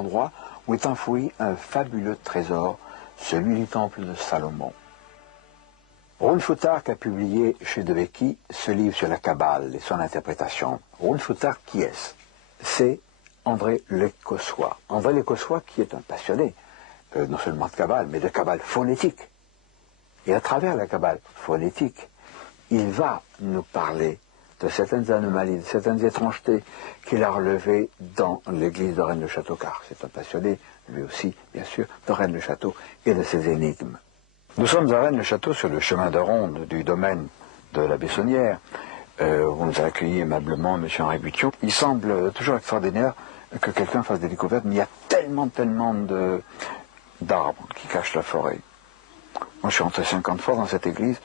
Endroit où est enfoui un fabuleux trésor, celui du temple de Salomon. Roulf Futhark a publié chez De Becchi ce livre sur la Kabbale et son interprétation. Roulf Futhark, qui est-ce? C'est André Lécossois. André Lécossois qui est un passionné, non seulement de Kabbale, mais de Kabbale phonétique. Et à travers la Kabbale phonétique, il va nous parler de certaines anomalies, de certaines étrangetés qu'il a relevées dans l'église de Rennes-le-Château, car c'est un passionné, lui aussi, bien sûr, de Rennes-le-Château et de ses énigmes. Nous sommes à Rennes-le-Château sur le chemin de ronde du domaine de la Bessonnière, où nous a accueilli aimablement M. Henri Bution. Il semble toujours extraordinaire que quelqu'un fasse des découvertes, mais il y a tellement d'arbres qui cachent la forêt. Moi, je suis rentré 50 fois dans cette église.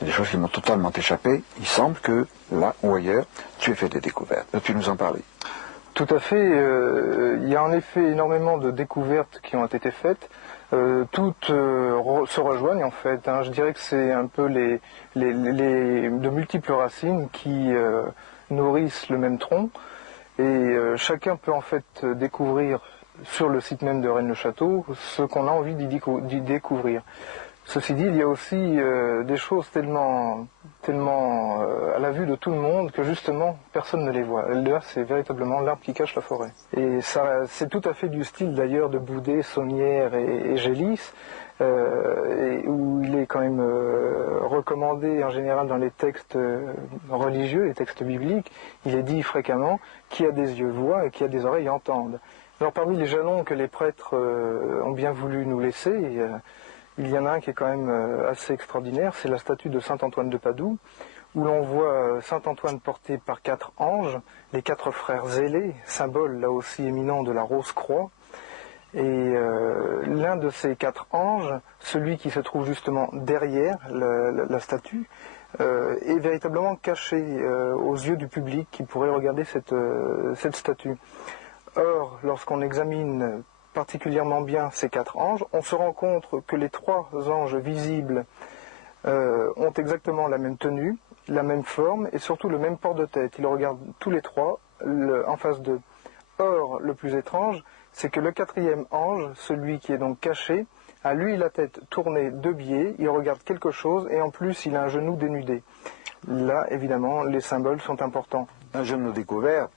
Il y a des choses qui m'ont totalement échappé. Il semble que, là ou ailleurs, tu aies fait des découvertes. Peux-tu nous en parler? Tout à fait. Il y a en effet énormément de découvertes qui ont été faites. Toutes se rejoignent en fait. Je dirais que c'est un peu de multiples racines qui nourrissent le même tronc. Et chacun peut en fait découvrir sur le site même de Rennes-le-Château ce qu'on a envie d'y découvrir. Ceci dit, il y a aussi des choses tellement à la vue de tout le monde que justement personne ne les voit. Là, c'est véritablement l'arbre qui cache la forêt. Et ça, c'est tout à fait du style d'ailleurs de Boudet, Saunière et Gélis, où il est quand même recommandé en général dans les textes religieux, les textes bibliques, il est dit fréquemment qui a des yeux voit et qui a des oreilles entendent. Alors parmi les jalons que les prêtres ont bien voulu nous laisser, il y en a un qui est quand même assez extraordinaire, c'est la statue de saint Antoine de Padoue, où l'on voit saint Antoine porté par 4 anges, les 4 frères zélés, symbole là aussi éminent de la Rose-Croix. Et l'un de ces 4 anges, celui qui se trouve justement derrière la statue, est véritablement caché aux yeux du public qui pourrait regarder cette statue. Or, lorsqu'on examine particulièrement bien ces 4 anges, on se rend compte que les 3 anges visibles ont exactement la même tenue, la même forme et surtout le même port de tête. Ils regardent tous les 3 en face d'eux. Or, le plus étrange, c'est que le 4e ange, celui qui est donc caché, a lui la tête tournée de biais, il regarde quelque chose et en plus il a un genou dénudé. Là, évidemment, les symboles sont importants. Un genou découvert,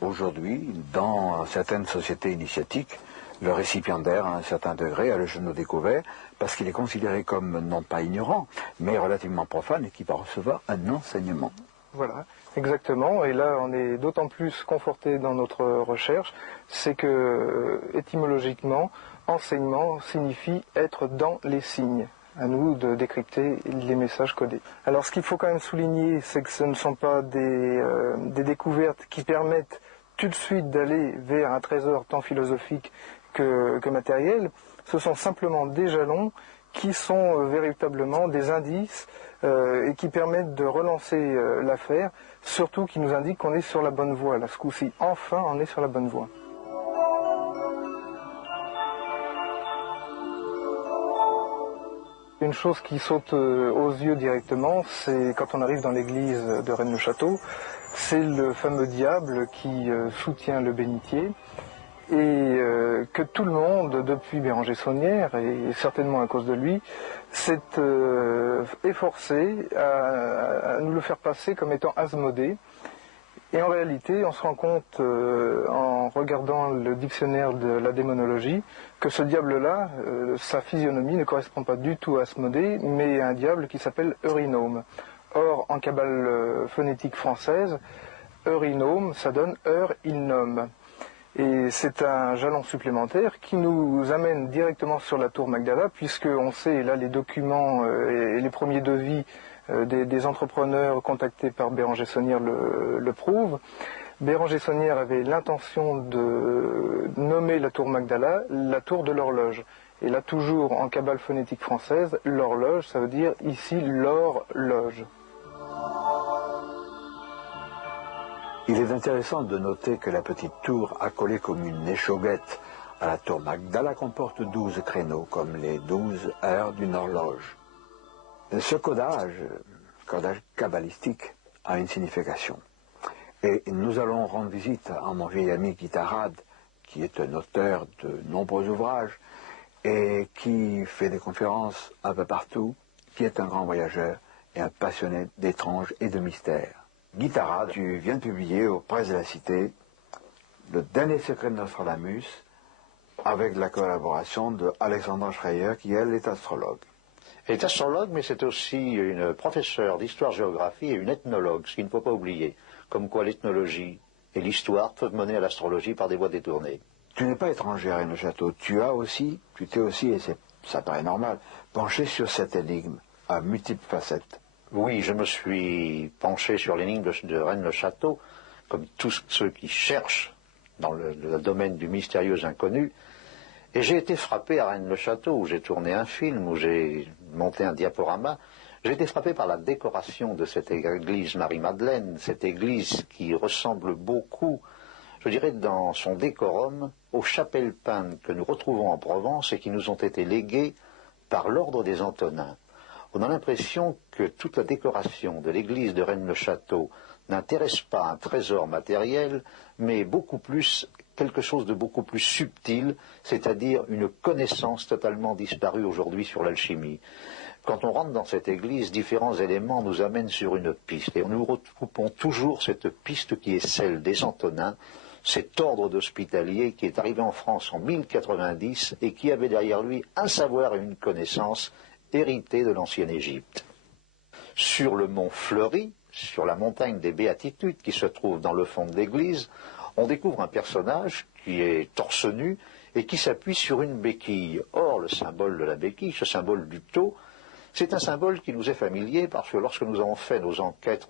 aujourd'hui, dans certaines sociétés initiatiques, le récipiendaire, à un certain degré, a le genou découvert parce qu'il est considéré comme non pas ignorant, mais relativement profane et qui va recevoir un enseignement. Voilà, exactement. Et là, on est d'autant plus conforté dans notre recherche, c'est que, étymologiquement, enseignement signifie être dans les signes. À nous de décrypter les messages codés. Alors, ce qu'il faut quand même souligner, c'est que ce ne sont pas des découvertes qui permettent tout de suite d'aller vers un trésor tant philosophique que matériel. Ce sont simplement des jalons qui sont véritablement des indices et qui permettent de relancer l'affaire, surtout qui nous indiquent qu'on est sur la bonne voie. Là, ce coup-ci, enfin, on est sur la bonne voie. Une chose qui saute aux yeux directement, c'est quand on arrive dans l'église de Rennes-le-Château, c'est le fameux diable qui soutient le bénitier et que tout le monde, depuis Béranger Saunière, et certainement à cause de lui, s'est efforcé à nous le faire passer comme étant Asmodée. Et en réalité, on se rend compte, en regardant le dictionnaire de la démonologie, que ce diable-là, sa physionomie ne correspond pas du tout à Asmodée, mais à un diable qui s'appelle Eurynome. Or, en cabale phonétique française, Eurynome, ça donne Eur, il nomme. Et c'est un jalon supplémentaire qui nous amène directement sur la tour Magdala, puisqu'on sait, là, les documents et les premiers devis des entrepreneurs contactés par Béranger Saunière le prouvent. Béranger Saunière avait l'intention de nommer la tour Magdala la tour de l'horloge. Et là, toujours en cabale phonétique française, l'horloge, ça veut dire ici l'horloge. Il est intéressant de noter que la petite tour accolée comme une échauguette à la tour Magdala comporte 12 créneaux, comme les 12 heures d'une horloge. Ce codage kabbalistique, a une signification. Et nous allons rendre visite à mon vieil ami Guy Tarade, qui est un auteur de nombreux ouvrages et qui fait des conférences un peu partout, qui est un grand voyageur et un passionné d'étranges et de mystères. Guy Tarade, tu viens de publier aux Presses de la Cité Le dernier secret de Nostradamus, avec la collaboration de Alexandra Schreier, qui elle est astrologue. Elle est astrologue, mais c'est aussi une professeure d'histoire-géographie et une ethnologue, ce qu'il ne faut pas oublier. Comme quoi l'ethnologie et l'histoire peuvent mener à l'astrologie par des voies détournées. Tu n'es pas étranger à Rennes-le-Château. Tu t'es aussi, et ça paraît normal, penché sur cette énigme à multiples facettes. Oui, je me suis penché sur l'énigme de Rennes-le-Château, comme tous ceux qui cherchent dans le domaine du mystérieux inconnu. Et j'ai été frappé à Rennes-le-Château, où j'ai tourné un film, où j'ai monté un diaporama. J'ai été frappé par la décoration de cette église Marie-Madeleine, cette église qui ressemble beaucoup, je dirais, dans son décorum, aux chapelles peintes que nous retrouvons en Provence et qui nous ont été léguées par l'ordre des Antonins. On a l'impression que toute la décoration de l'église de Rennes-le-Château n'intéresse pas un trésor matériel, mais beaucoup plus quelque chose de beaucoup plus subtil, c'est-à-dire une connaissance totalement disparue aujourd'hui sur l'alchimie. Quand on rentre dans cette église, différents éléments nous amènent sur une piste, et nous retrouvons toujours cette piste qui est celle des Antonins, cet ordre d'hospitalier qui est arrivé en France en 1090 et qui avait derrière lui un savoir et une connaissance hérités de l'ancienne Égypte. Sur le mont Fleury, sur la montagne des Béatitudes qui se trouve dans le fond de l'église, on découvre un personnage qui est torse nu et qui s'appuie sur une béquille. Or, le symbole de la béquille, ce symbole du tau, c'est un symbole qui nous est familier parce que lorsque nous avons fait nos enquêtes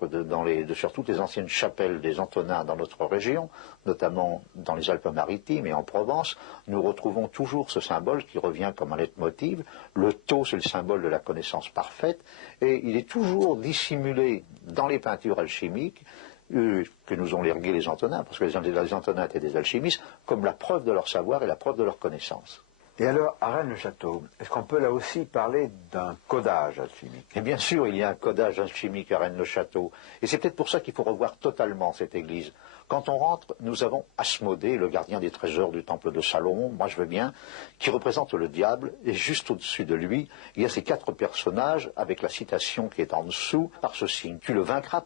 sur toutes les anciennes chapelles des Antonins dans notre région, notamment dans les Alpes-Maritimes et en Provence, nous retrouvons toujours ce symbole qui revient comme un leitmotiv. Le tau, c'est le symbole de la connaissance parfaite et il est toujours dissimulé dans les peintures alchimiques que nous ont léguées les Antonins, parce que les Antonins étaient des alchimistes, comme la preuve de leur savoir et la preuve de leur connaissance. Et alors, à Rennes-le-Château, est-ce qu'on peut là aussi parler d'un codage alchimique? Et bien sûr, il y a un codage alchimique à Rennes-le-Château. Et c'est peut-être pour ça qu'il faut revoir totalement cette église. Quand on rentre, nous avons Asmodée, le gardien des trésors du temple de Salomon, moi je veux bien, qui représente le diable, et juste au-dessus de lui, il y a ces 4 personnages, avec la citation qui est en dessous, par ce signe, tu le vaincras.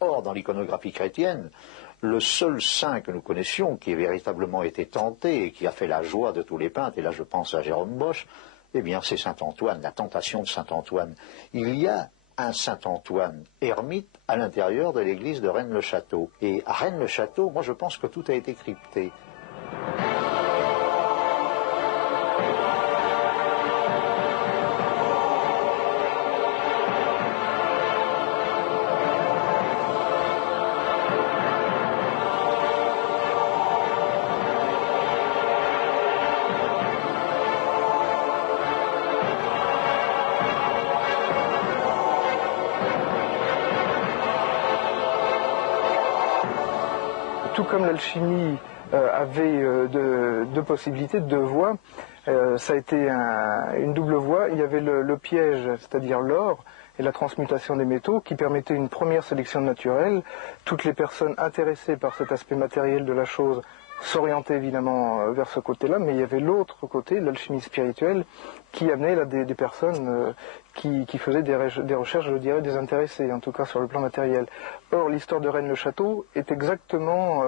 Or, dans l'iconographie chrétienne, le seul saint que nous connaissions, qui a véritablement été tenté et qui a fait la joie de tous les peintres, et là je pense à Jérôme Bosch, eh bien c'est Saint Antoine, la tentation de Saint Antoine. Il y a un Saint Antoine ermite à l'intérieur de l'église de Rennes-le-Château. Et à Rennes-le-Château, moi je pense que tout a été crypté. Tout comme l'alchimie avait deux possibilités, 2 voies, ça a été une double voie. Il y avait le piège, c'est-à-dire l'or, et la transmutation des métaux, qui permettait une première sélection naturelle. Toutes les personnes intéressées par cet aspect matériel de la chose s'orientaient évidemment vers ce côté-là, mais il y avait l'autre côté, l'alchimie spirituelle, qui amenait là, des personnes qui faisaient des recherches, je dirais, désintéressées, en tout cas sur le plan matériel. Or, l'histoire de Rennes-le-Château est exactement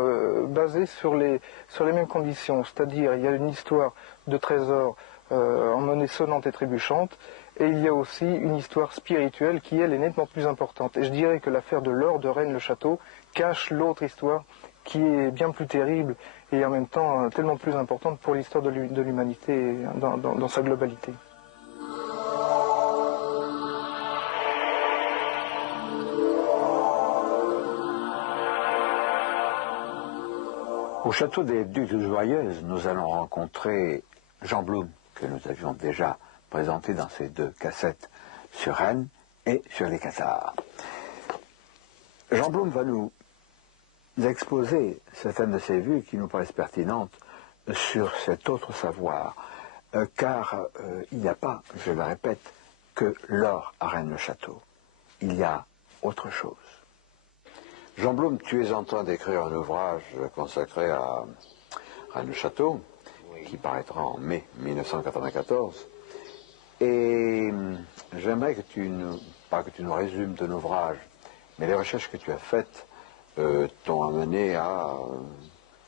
basée sur les mêmes conditions, c'est-à-dire il y a une histoire de trésors en monnaie sonnante et trébuchante, et il y a aussi une histoire spirituelle qui, elle, est nettement plus importante. Et je dirais que l'affaire de l'or de Rennes-le-Château cache l'autre histoire qui est bien plus terrible et en même temps tellement plus importante pour l'histoire de l'humanité dans sa globalité. Au château des Ducs de Joyeuse, nous allons rencontrer Jean Blum, que nous avions déjà présenté dans ces 2 cassettes sur Rennes et sur les Cathars. Jean Blum va nous exposer certaines de ses vues qui nous paraissent pertinentes sur cet autre savoir, car il n'y a pas, je le répète, que l'or à Rennes-le-Château. Il y a autre chose. Jean Blum, tu es en train d'écrire un ouvrage consacré à Rennes le Château, qui paraîtra en mai 1994. Et j'aimerais que pas que tu nous résumes ton ouvrage, mais les recherches que tu as faites t'ont amené à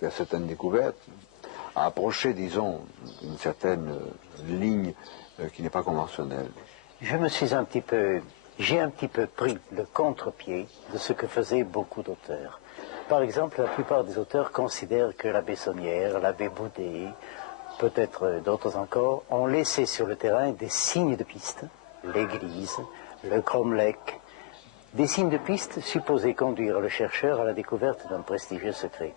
faire certaines découvertes, à approcher, disons, une certaine ligne qui n'est pas conventionnelle. J'ai un petit peu pris le contre-pied de ce que faisaient beaucoup d'auteurs. Par exemple, la plupart des auteurs considèrent que l'abbé Saunière, l'abbé Boudet, peut-être d'autres encore, ont laissé sur le terrain des signes de piste, l'église, le cromlech, des signes de piste supposés conduire le chercheur à la découverte d'un prestigieux secret.